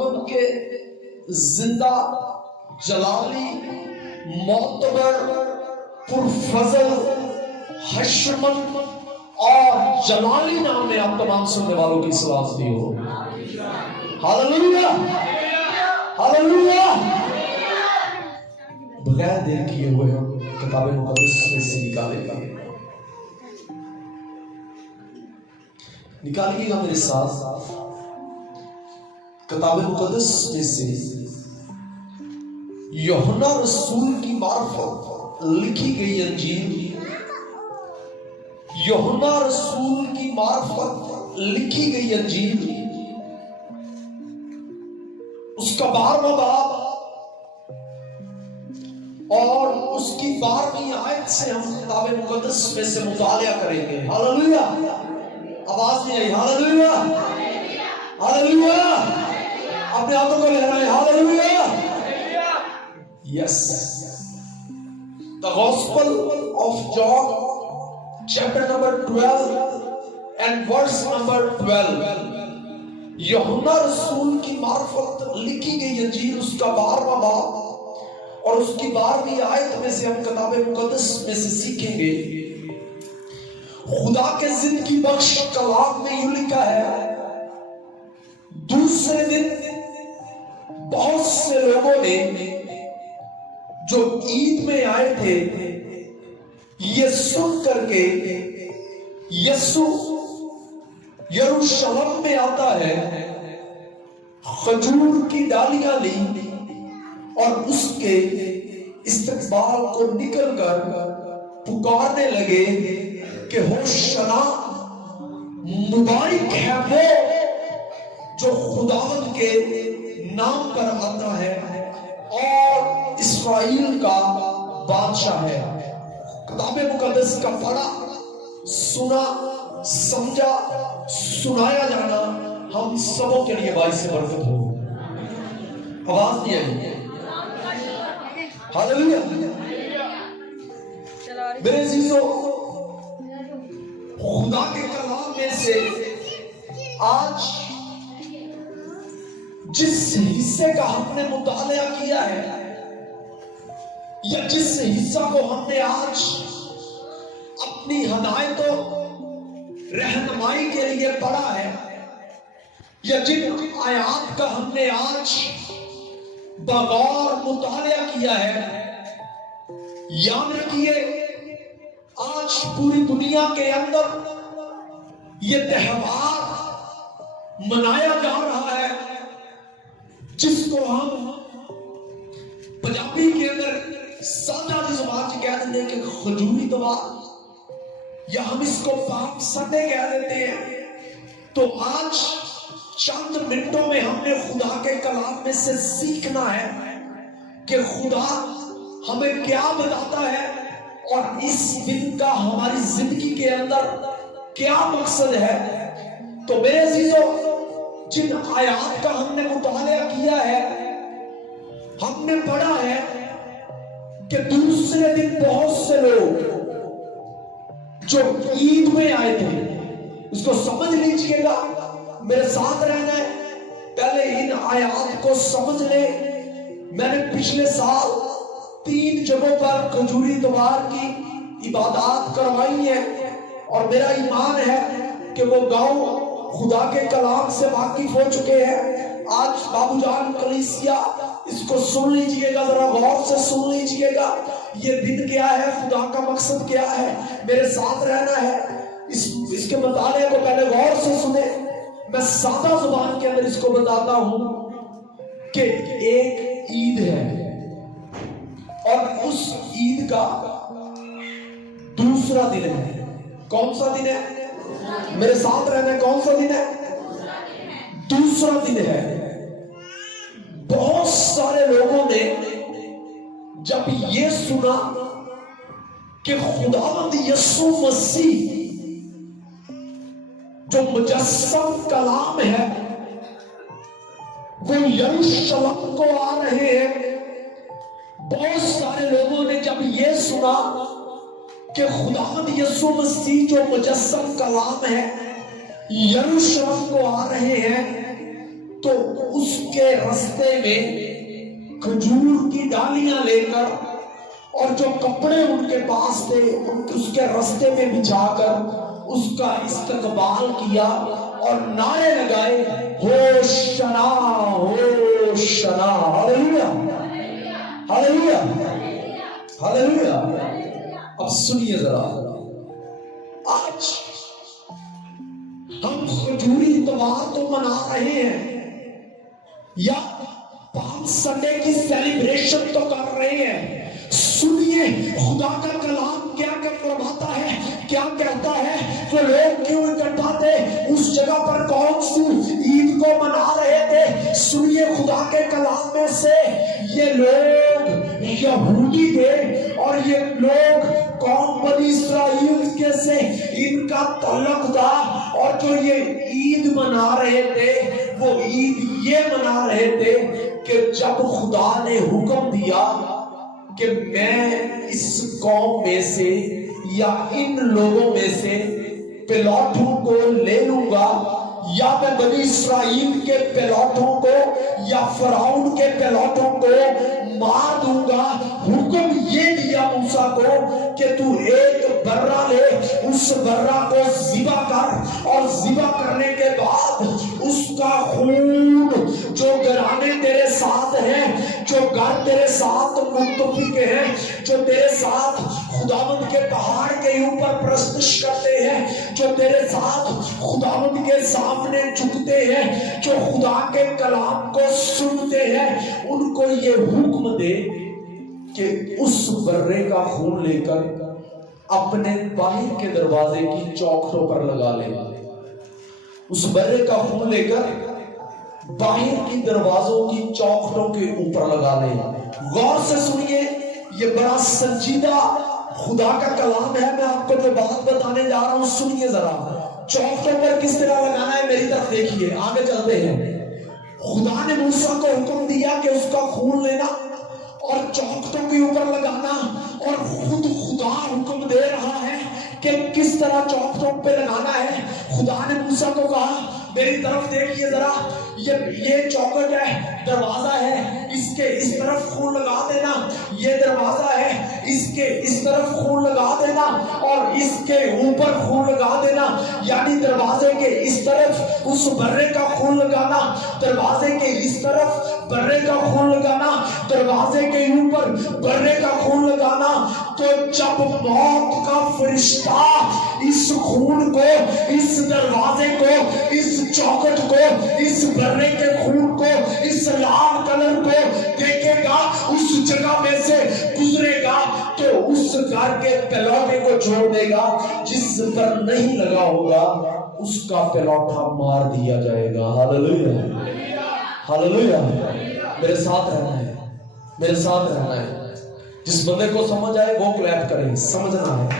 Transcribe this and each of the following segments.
خداوند کے زندہ جلالی معتبر پرفضل حشمت اور جلالی نام میں آپ تمام سننے والوں کی سلامتی ہو. Hallelujah hallelujah. بغیر دیر کیے ہوئے ہم کتاب مقدس میں سے نکالے گا. نکالیے گا میرے ساتھ کتاب مقدس میں سے یوحنا رسول کی معرفت لکھی گئی انجیل. یوحنا رسول کی معرفت لکھی گئی انجیل اس کا 12واں باب اور اس کی 12ویں آیت سے ہم کتاب مقدس میں سے مطالعہ کریں گے. ہاللویا. آواز نہیں آئی. Hallelujah hallelujah. اپنے ہاتھوں کو لہرائیں. Hallelujah. Yes. The Gospel of John chapter number 12 and verse number 12. یوحنا رسول کی معرفت لکھی گئی انجیل اس کا 12واں باب اور اس کی 12ویں آیت میں سے ہم کتاب مقدس میں سے سیکھیں گے. خدا کے زندگی بخش کلام میں یوں لکھا ہے دوسرے دن بہت سے لوگوں نے جو عید میں آئے تھے یہ سن کر کے یسوع یروشلم میں آتا ہے کھجور کی ڈالیاں لی اور اس کے استقبال کو نکل کر پکارنے لگے کہ ہوشنا مبارک ہے وہ جو خداوند کے نام پر آتا ہے اور اسرائیل کا بادشاہ ہے. کتاب مقدس کا پڑھا سنا سمجھا سنایا جانا ہم سبوں کے لیے باعث برکت ہو. آواز نہیں آئی. ہاللویا. میرے عزیزو خدا کے کلام میں سے آج جس حصے کا ہم نے مطالعہ کیا ہے یا جس حصہ کو ہم نے آج اپنی ہدایتوں رہنمائی کے لیے پڑھا ہے یا جن آیات کا ہم نے آج بغور مطالعہ کیا ہے یاد رکھیے آج پوری دنیا کے اندر یہ تہوار منایا جا رہا ہے جس کو ہم پنجابی کے اندر سادہ زبان سے کہہ دیتے ہیں کہ کھجوری تہوار یا ہم اس کو پام سنڈے کہہ دیتے ہیں. تو آج چند منٹوں میں ہم نے خدا کے کلام میں سے سیکھنا ہے کہ خدا ہمیں کیا بتاتا ہے اور اس دن کا ہماری زندگی کے اندر کیا مقصد ہے. تو میرے عزیزو جن آیات کا ہم نے مطالعہ کیا ہے ہم نے پڑھا ہے کہ دوسرے دن بہت سے لوگ جو عید میں آئے تھے اس کو سمجھ لیجئے گا میرے ساتھ رہنا ہے. پہلے ان آیات کو سمجھ لے. میں نے پچھلے سال 3 جگہوں پر کھجوری تہوار کی عبادات کروائی ہیں اور میرا ایمان ہے کہ وہ گاؤں خدا کے کلام سے واقف ہو چکے ہیں. آج بابو جان کلیسیا اس کو سن لیجئے گا, ذرا غور سے سن لیجئے گا. یہ دن کیا ہے, خدا کا مقصد کیا ہے, میرے ساتھ رہنا ہے. اس کے مطالعے کو پہلے غور سے سنیں. میں سادہ زبان کے اندر اس کو بتاتا ہوں کہ ایک عید ہے اور اس عید کا دوسرا دن ہے. کون سا دن ہے؟ میرے ساتھ رہنا ہے. کون سا دن ہے؟ دوسرا دن ہے. بہت سارے لوگوں نے جب یہ سنا کہ خداوند یسوع مسیح جو مجسم کلام ہے وہ یروشلم کو آ رہے ہیں, بہت سارے لوگوں نے جب یہ سنا کہ خداوند یسوع مسیح جو مجسم کلام ہے یروشلم کو آ رہے ہیں تو اس کے رستے میں کھجور کی ڈالیاں لے کر اور جو کپڑے ان کے پاس تھے اس کے رستے میں بچھا کر اس کا استقبال کیا اور نعرے لگائے، ہوشنا ہوشنا، ہاللیلویا ہاللیلویا ہاللیلویا۔ اب سنیے ذرا، آج ہم کھجوری اتوار تو منا رہے ہیں یا پالم سنڈے کی سیلیبریشن تو کر رہے ہیں، سنیے خدا کا کلام کیا فرماتا ہے، کیا کہتا ہے۔ وہ لوگ کیوں اکٹھا تھے اس جگہ پر، کون سی عید کو منا رہے تھے؟ سنیے خدا کے کلام میں سے، یہ لوگ یہودی تھے اور یہ لوگ قوم بنی اسرائیل کے سے ان کا تعلق تھا، اور جو یہ عید منا رہے تھے وہ عید یہ منا رہے تھے کہ جب خدا نے حکم دیا کہ میں اس قوم میں سے یا ان لوگوں میں سے پیلوٹوں کو لے لوں گا، یا میں بنی اسرائیل کے پیلوٹوں کو یا فرعون کے پیلوٹوں کو مار دوں گا۔ حکم یہ دیا موسیٰ کو کہ تو ایک برہ لے، اس برہ کو ذبح کر، اور ذبح کرنے کے بعد اس کا خون جو گرانے تیرے ساتھ ہیں، جو گھر تیرے ساتھ متفق ہیں، جو تیرے ساتھ خداوند کے پہاڑ کے اوپر پرستش کرتے ہیں، جو تیرے ساتھ خداوند کے سامنے جھکتے ہیں، جو خدا کے کلام کو سنتے ہیں، ان کو یہ حکم دے کہ اس برے کا خون لے کر اپنے باہر کے دروازے کی چوکھٹوں پر لگا لے۔ اس برے کا خون لے کر باہر کی دروازوں کی چوکھٹوں کے اوپر لگا لے۔ غور سے سنیے، یہ بڑا سنجیدہ خدا کا کلام ہے۔ میں آپ کو جو بات بتانے جا رہا ہوں سنیے ذرا۔ چوکھٹوں پر کس طرح لگانا ہے میری طرف دیکھیے، آگے چلتے ہیں۔ خدا نے موسیٰ کو حکم دیا کہ اس کا خون لینا اور چوکھٹوں کے اوپر لگانا، اور خود خدا حکم دے رہا ہے کہ کس طرح چوکھٹوں پہ لگانا ہے۔ خدا نے موسیٰ کو کہا میری طرف دیکھیے ذرا، یہ چوکھٹ ہے، دروازہ ہے، اس کے اس طرف خون لگا دینا، یہ دروازہ ہے، اس کے اس طرف خون لگا دینا اور اس کے اوپر خون لگا دینا، یعنی دروازے کے اس طرف اس برے کا خون لگانا، دروازے کے اس طرف برے کا خون لگانا، دروازے کے اوپر برے کا خون لگانا۔ تو جب موت کا فرشتہ اس خون کو، اس دروازے کو، اس چوکھٹ کو، اس برے کے خون کو، اس لال کلر کو دیکھے گا، اس جگہ میں سے گزرے گا، تو اس گھر کے پیلوٹے کو چھوڑ دے گا، جس پر نہیں لگا ہوگا اس کا پیلوٹا مار دیا جائے گا۔ ہاللیلویا ہاللیلویا۔ میرے ساتھ رہنا ہے، میرے ساتھ رہنا ہے۔ جس بندے کو سمجھ آئے وہ کلیپ کرے، سمجھنا ہے۔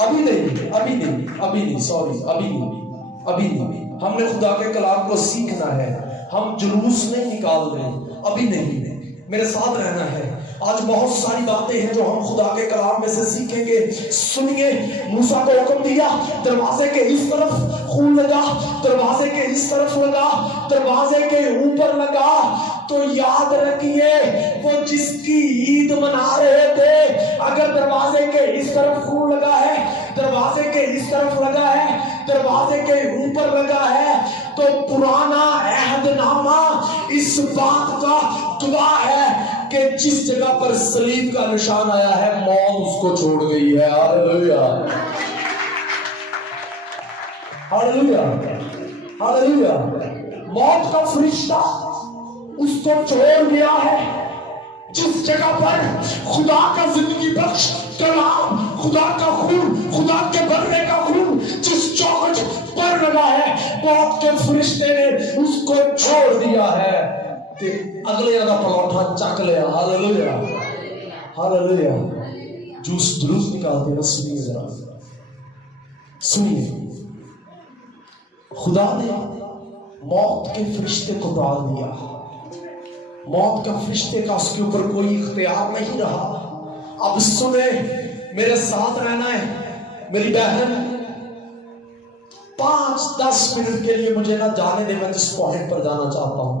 ابھی نہیں، سوری، ابھی نہیں۔ ہم نے خدا کے کلام کو سیکھنا ہے، ہم جلوس نہیں نکال رہے، ابھی نہیں، میرے ساتھ رہنا ہے۔ آج بہت ساری باتیں ہیں جو ہم خدا کے کلام میں سے سیکھیں گے۔ سنیے، موسیٰ کو حکم دیا دروازے کے اس طرف خون لگا، دروازے کے اس طرف لگا، دروازے کے اوپر لگا۔ تو یاد رکھیے، وہ جس کی عید منا رہے تھے، اگر دروازے کے اس طرف خون لگا ہے، دروازے کے اس طرف لگا ہے، دروازے کے اوپر لگا ہے، تو پرانا عہد نامہ اس بات کا گواہ ہے کہ جس جگہ پر صلیب کا نشان آیا ہے موت اس کو چھوڑ گئی ہے۔ ہاللیلویا ہاللیلویا ہاللیلویا۔ موت کا فرشتہ اس کو چھوڑ گیا ہے۔ جس جگہ پر خدا کا زندگی بخش کلام، خدا کا خون، خدا کے برے کا خون جس چوکھٹ پر لگا ہے، موت کے فرشتے نے اس کو چھوڑ دیا ہے کہ اگلے کا پلوٹا چک لیا۔ ہاللیلویا ہاللیلویا۔ جلوس نکالتے ہیں۔ سنیے ذرا، سنیے، خدا نے موت کے فرشتے کو ڈال دیا۔ موت کا فرشتے کا اس کے اوپر کوئی اختیار نہیں رہا۔ اب سنیں، میرے ساتھ رہنا ہے میری بہن۔ 5-10 منٹ کے لیے مجھے نہ جانے دے، میں جس پوائنٹ پر جانا چاہتا ہوں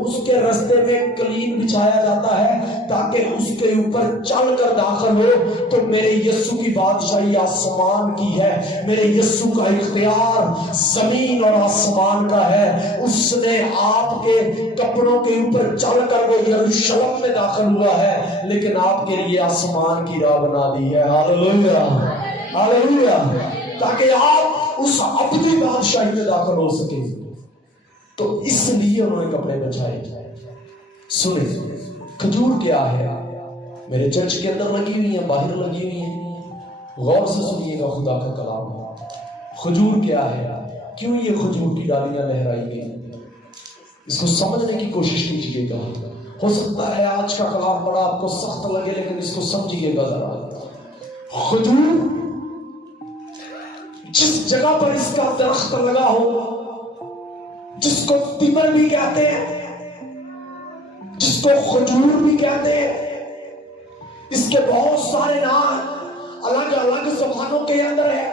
اس کے رستے میں کلین بچھایا جاتا ہے تاکہ اس کے اوپر چل کر داخل ہو. تو میرے یسوع کی بادشاہی آسمان کی ہے, میرے یسوع کا اختیار زمین اور آسمان کا ہے. اس نے آپ کے کپڑوں کے اوپر چل کر وہ یروشلم میں داخل ہوا ہے, لیکن آپ کے لیے آسمان کی راہ بنا دی ہے. ہاللیلویا ہاللیلویا, تاکہ آپ اس ابدی بادشاہی میں داخل ہو سکے. تو اس لیے انہوں نے کپڑے بچھائے. سنیں, کھجور کیا ہے؟ میرے چرچ کے اندر لگی ہوئی ہیں, باہر لگی ہوئی ہیں, غور سے سنیے گا خدا کا کلام. کھجور کیا ہے؟ کیوں یہ کھجور کی ڈالیاں لہرائی گئی؟ اس کو سمجھنے کی کوشش کیجیے گا. ہو سکتا ہے آج کا کلام بڑا آپ کو سخت لگے, لیکن اس کو سمجھیے گا ذرا. کھجور جس جگہ پر اس کا درخت لگا ہو, جس کو تیمر بھی کہتے ہیں, جس کو کھجور بھی کہتے ہیں, اس کے بہت سارے نام الگ الگ زبانوں کے اندر ہے.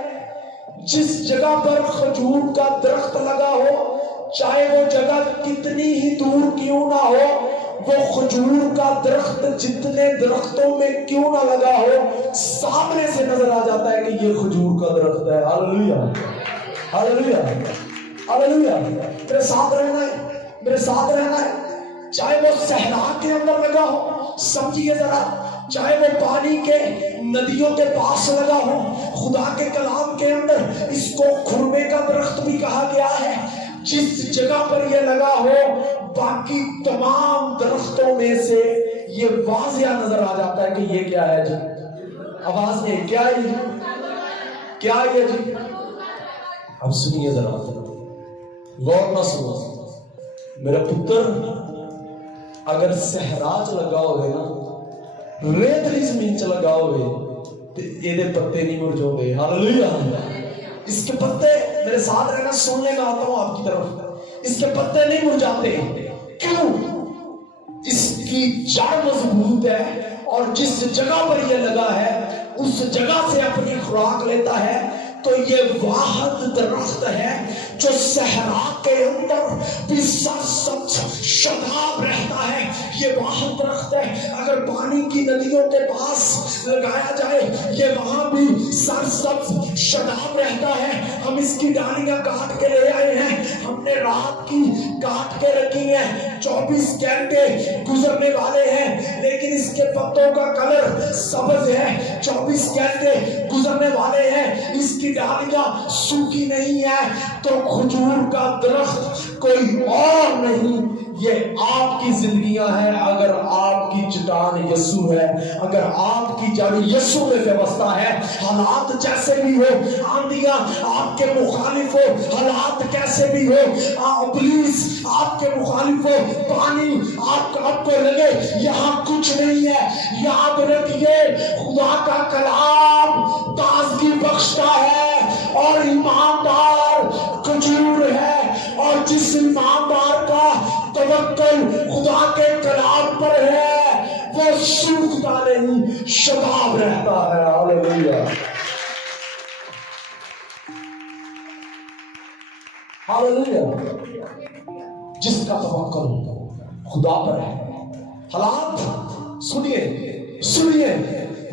جس جگہ پر کھجور کا درخت لگا ہو, چاہے وہ جگہ کتنی ہی دور کیوں نہ ہو, وہ کھجور کا درخت جتنے درختوں میں کیوں نہ لگا ہو, سامنے سے نظر آ جاتا ہے کہ یہ کھجور کا درخت ہے. ہاللیلویا ہاللیلویا ہاللیلویا. میرے ساتھ رہنا ہے, میرے ساتھ رہنا ہے. چاہے وہ صحرا کے اندر لگا ہو, سمجھیے ذرا, چاہے وہ پانی کے ندیوں کے پاس لگا ہو. خدا کے کلام کے اندر اس کو کھرمے کا درخت بھی کہا گیا ہے. جس جگہ پر یہ لگا ہو, باقی تمام درختوں میں سے یہ واضح نظر آ جاتا ہے کہ یہ کیا ہے جی. آواز نہیں, کیا ہے جی, کیا ہے جی. اب سنیے ذرا, غور نہ سنو. میرا پتر, اگر صحرا چ لگا ہوئے نا, ریتلی زمین چ لگا ہوئے, تو یہ پتے نہیں مرجھاتے. ہاللیلویا. اس کے پتے, میرے ساتھ رہنا, سننے میں آتا ہوں آپ کی طرف, اس کے پتے نہیں مرجھاتے. کیوں؟ اس کی جڑ مضبوط ہے, اور جس جگہ پر یہ لگا ہے اس جگہ سے اپنی خوراک لیتا ہے. تو یہ واحد درخت ہے جو صحرا کے اندر بھی سرسبز شاداب رہتا ہے. یہ واحد درخت ہے, اگر پانی کی ندیوں کے پاس لگایا جائے یہ وہاں بھی سرسبز شاداب رہتا ہے. ہم اس کی ڈالیاں کاٹ کے لے آئے ہیں, ہم نے رات کی کاٹ کے رکھی ہیں. 24 گھنٹے گزرنے والے ہیں لیکن اس کے پتوں کا کلر سبز ہے. 24 گھنٹے گزرنے والے ہیں, اس کی ڈالیاں سوکھی نہیں ہے. تو کھجور کا درخت کوئی اور نہیں, یہ آپ کی زندگیاں ہیں. اگر آپ کی چٹان یسوع ہے, اگر آپ کی جڑ یسوع میں وابستہ ہے, حالات جیسے بھی ہو, آندیاں آپ کے مخالف ہو, حالات کیسے بھی ہو, ابلیس آپ کے مخالف ہو, پانی آپ کو لگے یہاں کچھ نہیں ہے, یاد رکھیے خدا کا کلام تازگی بخشتا ہے اور ایماندار کھجور ہے. اور جس ایماندار کا توکل خدا کے کلام پر ہے وہ سوکھتا نہیں, شاداب رہتا ہے. ہاللیلویا ہاللیلویا. جس کا توکل خدا پر ہے. حالات سنیے, سنیے,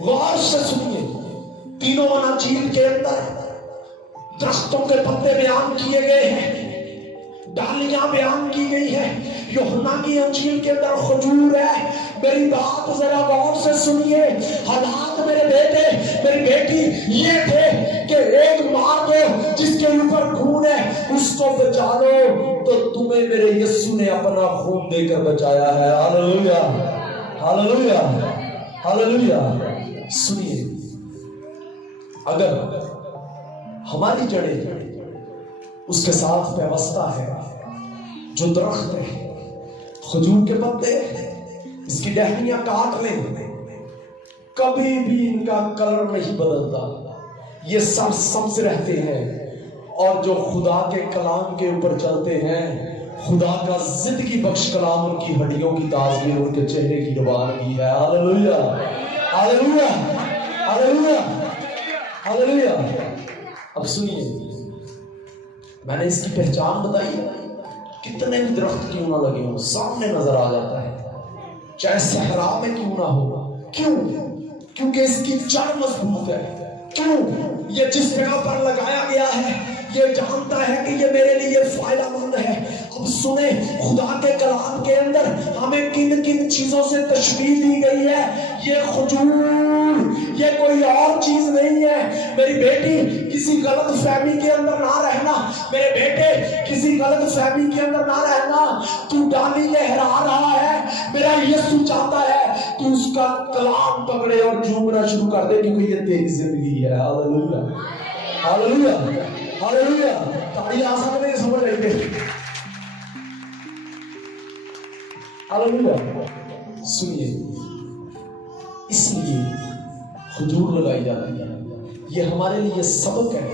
غور سے سنیے. تینوں اناجیل کے اندر درختوں کے پتے بیان کیے گئے ہیں, ڈالیاں بیان کی گئی ہے. یوحنا کی انجیل کے اندر کھجور ہے. میری بات ذرا غور سے سنیے. حالات میرے بیٹے میری بیٹی یہ تھے کہ ایک مار دو جس کے اوپر خون ہے, اس کو بچا دو. تو تمہیں میرے یسوع نے اپنا خون دے کر بچایا ہے. ہاللیلویا ہاللیلویا ہاللیلویا. سنیے, اگر ہماری جڑیں اس کے ساتھ پیوستہ ہے, جو درخت ہے, کھجور کے پتے, اس کی ٹہنیاں کاٹ لیں, کبھی بھی ان کا کلر نہیں بدلتا, یہ سرسبز رہتے ہیں. اور جو خدا کے کلام کے اوپر چلتے ہیں, خدا کا زندگی بخش کلام ان کی ہڈیوں کی تازگی, ان کے چہرے کی روانگی ہے. ہاللیلویا ہاللیلویا ہاللیلویا ہاللیلویا. اب سنیے, میں نے اس کی پہچان بتائی کتنے بھی درخت کیوں نہ لگے ہوں سامنے نظر آ جاتا ہے، چاہے صحرا میں کیوں نہ ہو. کیوں؟ کیونکہ اس کی جڑ مضبوط ہے. کیوں؟ یہ جس جگہ پر لگایا گیا ہے یہ جانتا ہے کہ یہ میرے لیے فائدہ مند ہے. اب سنیں خدا کے کلام کے اندر ہمیں کن کن چیزوں سے تشبیہ دی گئی ہے. یہ کھجور یہ کوئی اور چیز نہیں ہے. میری بیٹی کسی غلط فہمی کے اندر نہ رہنا، میرے بیٹے کسی غلط فہمی کے اندر نہ رہنا. تو ڈالی لہرا رہا ہے، میرا یسوع چاہتا ہے تو اس کا کلام پکڑے اور جھومنا شروع کر دے کیونکہ یہ تیری زندگی ہے. ہاللیلویا ہاللیلویا ہاللیلویا. تاڑی آسان نہیں سمجھ رہی تھے. ہاللیلویا. سنیے اس لیے کھجور لگائی جاتی ہے. یہ ہمارے لیے سبق ہے.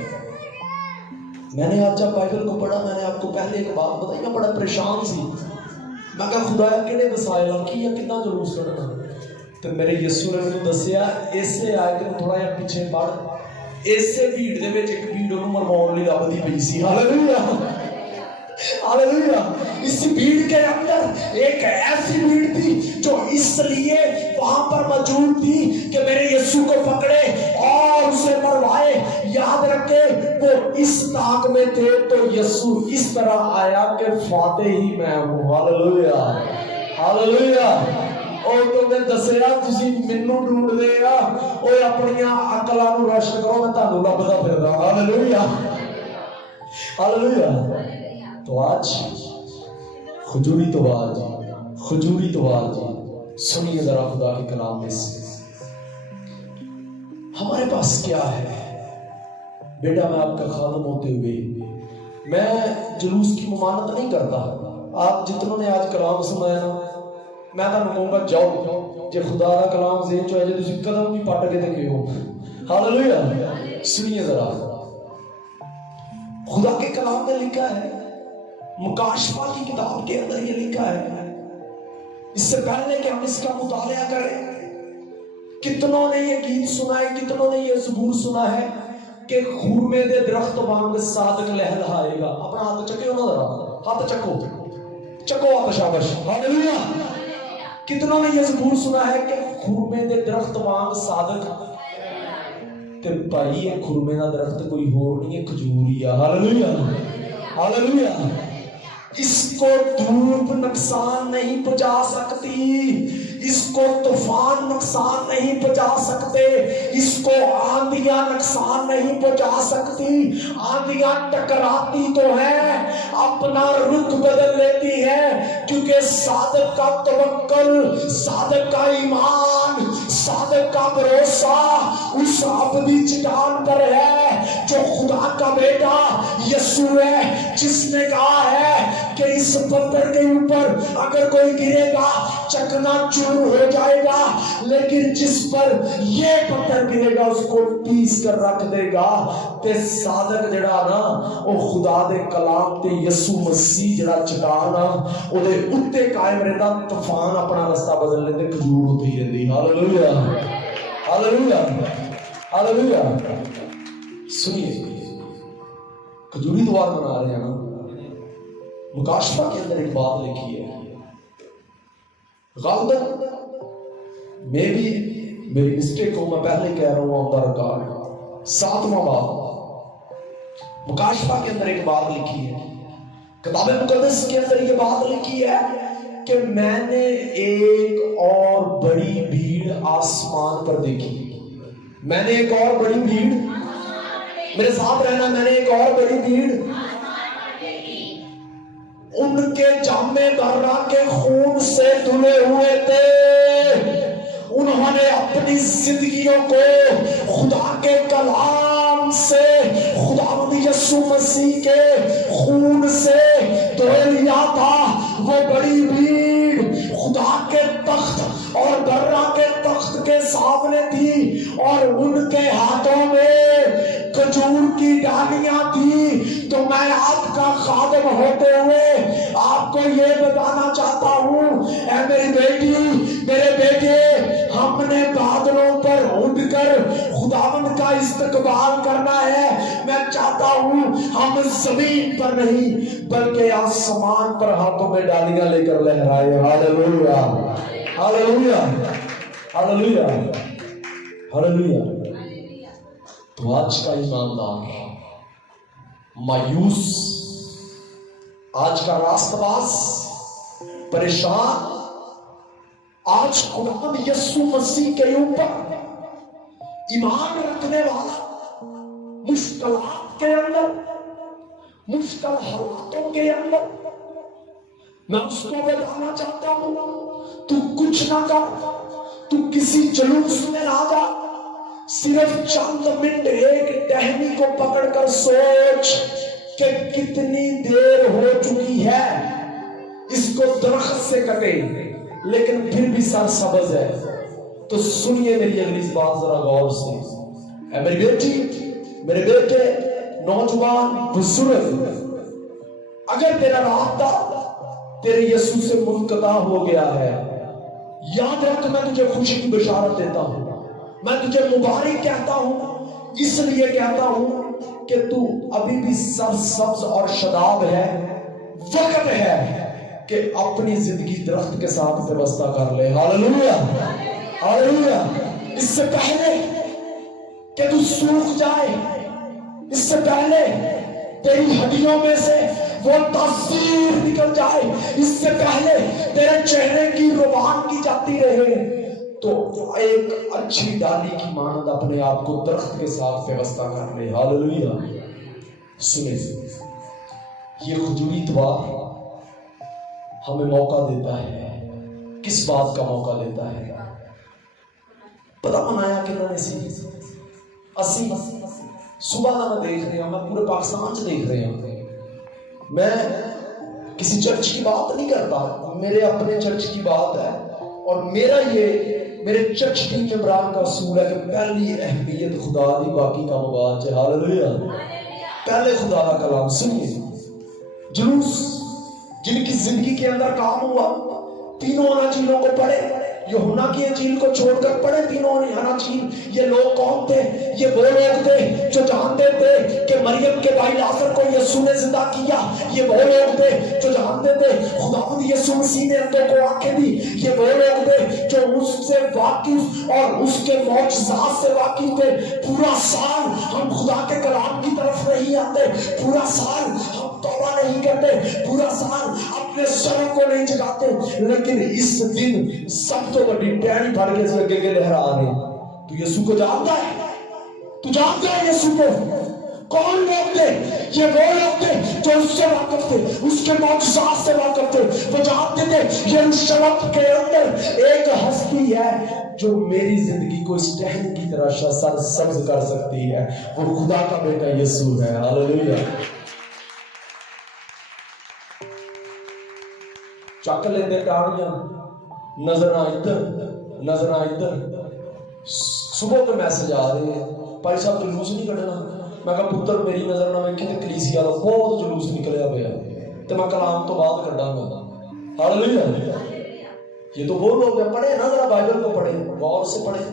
میں نے آج جب بائبل کو پڑھا میں نے آپ کو پہلے ایک بات بتائی، میں بڑا پریشان سی. میں کہا خدایا کہڑے وسائل کی یا کتنا جلوس کرنا. تو میرے یسوع نے مجھے دسیا اسے آیت نوں تھوڑا جہا پیچھے پڑھ، اسے بھیڑ دے وچ ایک بھیڑ نوں مرواؤن لئی لبدی پئی سی. ہاللیلویا ہاللیلویا. اس بھیڑ کے اندر ایک ایسی بھیڑ تھی جو اس لیے وہاں پر موجود تھی کہ میرے یسوع کو پکڑے اور اسے مروائے. یاد رکھے وہ اس طاق میں تھے تو یسوع اس طرح آیا کہ فاتح ہی میں ہوں. ہاللیلویا ہاللیلویا. اور تمہیں دسیا تسی مینوں ڈھونڈ دے گا اور اپنی عقلاں نوں روشن کرو میں تانوں لبدا پھردا. ہاللیلویا ہاللیلویا. تو آج کھجوری توار جی سنیے ذرا خدا کے کلام میں سے ہمارے پاس کیا ہے. بیٹا میں آپ کا خادم ہوتے ہوئے میں جلوس کی ممانعت نہیں کرتا. آپ جتنوں نے آج کلام سنا ہے نا میں تانوں کہوں گا جاؤ جے خدا دا کلام ذہن چ ہے جے تسی قدم بھی پٹ کے تے گئے. ہاللیلویا. سنیے ذرا خدا کے کلام میں لکھا ہے، مکاشفہ کی کتاب کے اندر یہ لکھا ہے. اس سے پہلے کہ ہم اس کا مطالعہ کریں کتنوں نے یہ گیت سنا ہے، کتنوں نے یہ زبور سنا ہے کہ خورمے دے درخت وانگ صادق لہلہائے گا. اپنا ہاتھ چکے نا ذرا، ہاتھ چکو ہاتھ شاباش. ہاللیلویا. کتنوں نے یہ زبور سنا ہے کہ خورمے دے درخت وانگ صادق. تے بھائی یہ خورمے دا درخت کوئی ہور نہیں ہے، کھجور ہی ہے. ہاللیلویا ہاللیلویا. اس کو دھوپ نقصان نہیں پہنچا سکتی، اس کو طوفان نقصان نہیں پہنچا سکتے، اس کو آندیاں نقصان نہیں پہنچا سکتی. آندیاں ٹکراتی تو ہے اپنا رخ بدل لیتی ہے کیونکہ صادق کا توکل، صادق کا ایمان، صادق کا بھروسہ اس عبدی چٹان پر ہے جو خدا کا بیٹا یسوع ہے، جس نے کہا ہے کہ اس پتھر کے اوپر اگر کوئی گرے گا چکنا چور ہو جائے گا، لیکن جس پر یہ پتھر گرے گا اس کو پیس کر رکھ دے گا. تے صادق جڑا نا او خدا دے کلام تے یسوع مسیح جڑا چٹان نا او دے اوتے قائم رہندا. طوفان اپنا رستہ بدل لیندے، کھجور ہوتی رہندی. ہاللیلویا ہاللیلویا ہاللیلویا. سنیے کھجوری دوار منا رہے ہیں نا، مکاشفہ کے اندر ایک بات لکھی ہے. غالباً میں بھی میری مسٹیک ہو، میں پہلے کہہ رہا ہوں آن دا ریکارڈ 7واں باب مکاشفہ کے اندر ایک بات لکھی ہے. کتاب مقدس کے اندر یہ بات لکھی ہے کہ میں نے ایک اور بڑی بھیڑ آسمان پر دیکھی. میں نے ایک اور بڑی بھیڑ، میرے ساتھ رہنا، میں نے ایک اور بڑی بھیڑ ان کے جامے برا کے خون سے دھلے ہوئے تھے. انہوں نے اپنی زندگیوں کو خدا کے کلام سے، خداوند یسوع مسیح کے خون سے دھو لیا تھا. وہ بڑی بھیڑ خدا کے تخت اور برا کے تخت کے سامنے تھی اور ان کے ہاتھوں میں کھجور کی ڈالیاں تھی. تو میں آپ کا خادم ہوتے ہوئے آپ کو یہ بتانا چاہتا ہوں، اے میری بیٹی میرے بیٹے، ہم نے بادلوں پر اڑ کر اگر خداوند کا استقبال کرنا ہے، میں چاہتا ہوں ہم زمین پر نہیں بلکہ آسمان پر ہاتھوں میں ڈالیاں لے کر لہرائے. Hallelujah hallelujah hallelujah hallelujah. تو آج کا ایماندار مایوس، آج کا راست باز پریشان، آج خدا یسوع مسیح کے اوپر ایمان رکھنے والا مشکلات کے اندر، مشکل حالاتوں کے اندر، میں اس کو بتانا چاہتا ہوں تو کچھ نہ کر، تو کسی جلوس میں نہ جا، صرف چند منٹ ایک ٹہنی کو پکڑ کر سوچ کہ کتنی دیر ہو چکی ہے اس کو درخت سے کٹے لیکن پھر بھی سر سبز ہے. تو سنیے میری اگلی بات ذرا غور سے. اے میری بیٹی، میرے بیٹے، نوجوان، بزرگ، اگر تیرا رابطہ تیرے یسوع سے منقطع ہو گیا ہے، یاد رکھ میں تجھے خوشی کی بشارت دیتا ہوں، میں تجھے مبارک کہتا ہوں، اس لیے کہتا ہوں کہ تو ابھی بھی سرسبز اور شاداب ہے. وقت ہے کہ اپنی زندگی درخت کے ساتھ وابستہ کر لے. Hallelujah hallelujah. اس سے پہلے کہ تو سوکھ جائے، اس سے پہلے تیری ہڈیوں میں سے وہ تاثیر نکل جائے، اس سے پہلے تیرے چہرے کی روانگی جاتی رہے، تو ایک اچھی ڈالی کی مانند اپنے آپ کو درخت کے ساتھ وابستہ کر لے. ہاللویا. سنیں، یہ خجوری اتوار ہمیں موقع دیتا ہے. کس بات کا موقع دیتا ہے؟ پتا منایا کہ میں نے اسی صبح کا میں دیکھ رہا ہوں، میں پورے پاکستان سے دیکھ رہا ہوں. میں کسی چرچ کی بات نہیں کرتا، میرے اپنے چرچ کی بات ہے، اور میرے چرچ ٹیم ممبران کا اصول ہے کہ پہلی اہمیت خدا دی، باقی کا مباد ہے. ہاللویا. پہلے خدا کا کلام سنیے. جلوس جن کی زندگی کے اندر کام ہوا، تینوں اناجیلوں کو پڑھے، یوحنا کی انجیل کو چھوڑ کر پڑھے تینوں اناجیل. یہ لوگ کون تھے؟ یہ وہ لوگ تھے جو جانتے تھے کہ مریم کے بھائی لازر کو یسوع نے زندہ کیا. یہ وہ لوگ تھے جو جانتے تھے خداوند یسوع مسیح نے اندھوں کو آنکھیں دی. یہ وہ لوگ تھے جو اس سے واقف اور اس کے معجزات سے واقف تھے. پورا سال ہم خدا کے کلام کی طرف نہیں آتے، پورا سال ہم توبہ نہیں کرتے، پورا سال اپنے سروں کو نہیں جگاتے، لیکن اس دن سب تو بڑی ٹہنی پھڑ کے اس لگے کے لہرا رہے. تو یسوع کو جانتا ہے؟ تو جانتا ہے یسوع کو؟ کون لوگ تھے؟ یہ وہ لوگ تھے جو اس سے واقف تھے، اس کے معجزات سے واقف تھے. وہ جانتے تھے یروشلم کے اندر ایک ہستی ہے جو میری زندگی کو اس ٹہنی کی طرح سر سبز کر سکتی ہے. وہ خدا کا بیٹا یسوع ہے. ہاللویا. چک لیندے ٹانیاں، نظر ادھر نظر ادھر. صبح کے میسج آ رہے ہیں، بھائی صاحب جلوس نہیں کڈنا. میں کہا پتر میری نظر نہ ویکھی تے کلیسیا دا بہت جلوس نکلیا پیا تے میں کلام تو بعد کڈاں گا. ہاللویا. یہ تو وہ لوگ ہیں، پڑھے نا ذرا بائبل کو پڑھے، غور سے پڑھے.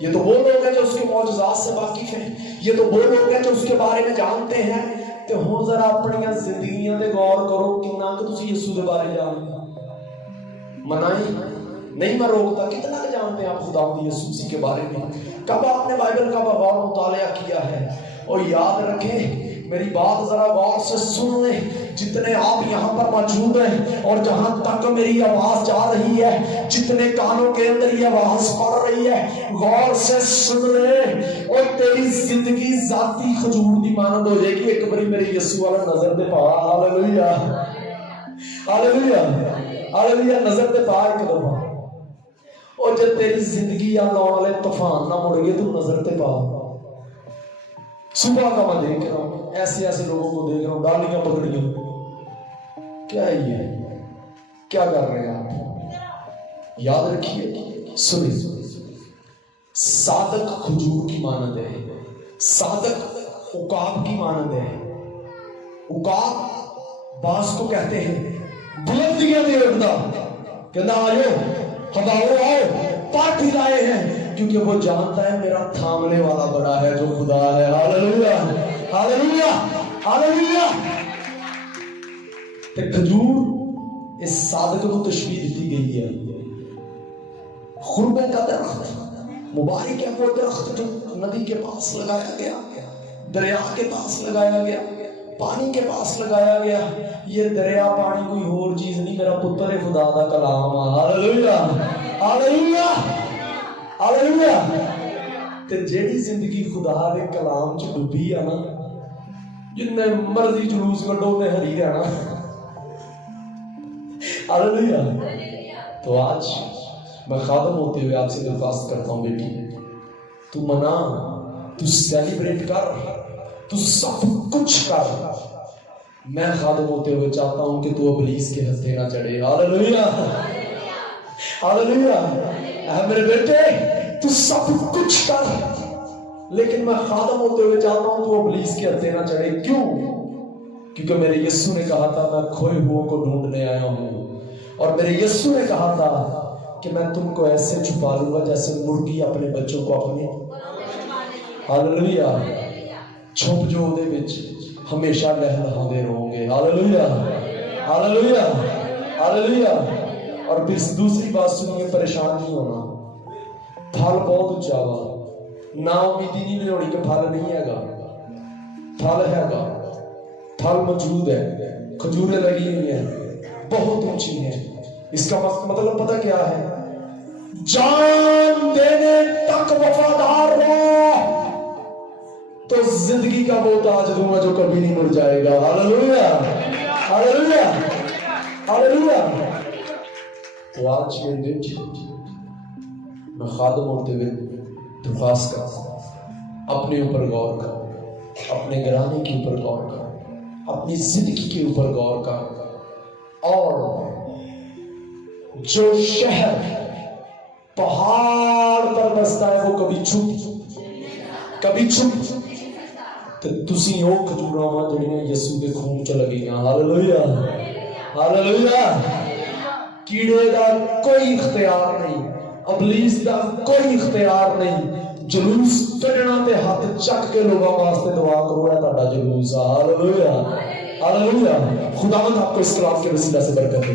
یہ تو وہ لوگ ہیں جو اس کے معجزات سے واقف ہیں، یہ تو وہ لوگ ہیں جو اس کے بارے میں جانتے ہیں. تے ہن ذرا اپنی زندگیاں تے غور کرو، کتنا کہ تسی یسوع دے بارے جانتے. منائی نہیں میں روکتا، کتنا کہ جانتے ہیں آپ خداوند یسوع مسیح کے بارے میں؟ کب آپ نے بائبل کا غور مطالعہ کیا ہے؟ اور یاد رکھیں، میری بات ذرا غور سے سن لیں، جتنے آپ یہاں پر موجود ہیں اور جہاں تک میری آواز جا رہی ہے، جتنے کانوں کے اندر یہ آواز پڑ رہی ہے، غور سے سن لیں اور تیری زندگی ذاتی کھجور دی مانند ہو جائے گی. ایک باری میرے یسوع والا نظر دے پا. Hallelujah hallelujah hallelujah. نظر دے پا ایک دفعہ. اور جب تیری زندگی یا آنے والے طوفان نہ مڑ گئے تو نظر تے پا. صبح کا میں دیکھ رہا ہوں، ایسے لوگوں کو دیکھ رہا ہوں، ڈالیاں پکڑی. کیا ہے یہ؟ کیا کر رہے ہیں آپ؟ یاد رکھیے، سنیں، صادق کھجور کی مانند ہے، صادق عقاب کی مانند ہے. عقاب باز کو کہتے ہیں بلندیاں دے اٹھتا، کہنا آؤ ہواؤ آؤ، پاٹ ہلائے ہیں کیونکہ وہ جانتا ہے میرا تھامنے والا بڑا ہے جو خدا ہے. Hallelujah hallelujah hallelujah. تے کھجور اس صادق کو تشبیہ دی گئی ہے. خربے کا درخت مبارک ہے وہ درخت جو ندی کے پاس لگایا گیا, دریا کے پاس لگایا گیا, پانی کے پاس لگایا گیا. یہ دریا پانی کوئی اور چیز نہیں, میرا پتر خدا دا کلام. Hallelujah hallelujah hallelujah. تے جیڑی زندگی خدا دے کلام چ ڈبی ہے نا, جن مرضی جلوس کڈو تے ہری رہنا. ہاللویا. تو آج میں خادم ہوتے ہوئے آپ سے درخواست کرتا ہوں, بیٹی تو منا, تو سیلیبریٹ کر, تو سب کچھ کر. میں خادم ہوتے ہوئے چاہتا ہوں کہ تو ابلیس کے ہتھے نہ چڑھے. Hallelujah hallelujah. اے میرے بیٹے تو سب کچھ کر, لیکن میں خادم ہوتے ہوئے چاہتا ہوں تو ابلیس کے ہتھے نہ چڑھے. کیوں؟ کیونکہ میرے یسوع نے کہا تھا میں کھوئے ہوئے کو ڈھونڈنے آیا ہوں, اور میرے یسوع نے کہا تھا کہ میں تم کو ایسے چھپا لوں گا جیسے مرغی اپنے بچوں کو اپنے. ہاللویا. چھپ جو دے وچ ہمیشہ لہلہاندے رہو گے. Hallelujah hallelujah hallelujah. اور پھر دوسری بات سنیے, پریشان نہیں ہونا. پھل بہت اچھا وا, نا امیدی نہیں ہونی کہ پھل نہیں ہے گا. پھل ہے گا, پھل موجود ہے. کھجوریں لگی ہوئی ہیں, بہت اونچی ہیں. اس کا مطلب پتہ کیا ہے؟ جان دینے تک وفادار ہو تو زندگی کا وہ تاج دوں گا جو کبھی نہیں مر جائے گا. Hallelujah hallelujah hallelujah. تو آج کے دن میں خادم ہوتے ہوئے درخواست کرتا ہوں, اپنے اوپر غور کر, اپنے گھرانے کے اوپر غور کر, اپنی زندگی کے اوپر غور کر. اور جو شہر پہاڑ پر بستا ہے وہ کبھی چھپ تے تسی او کھجوراں وا جڑیاں یسوع دے خون چ لگیاں. Hallelujah hallelujah. کیڑے دا کوئی اختیار نہیں, ابلیس دا کوئی اختیار نہیں. جلوس کڈنا تے ہاتھ چک کے لوگاں واسطے دعا کرو, ہے تہاڈا جلوس. Hallelujah hallelujah. خداوند آپ کو اس کلام کے وسیلہ سے برکت دے.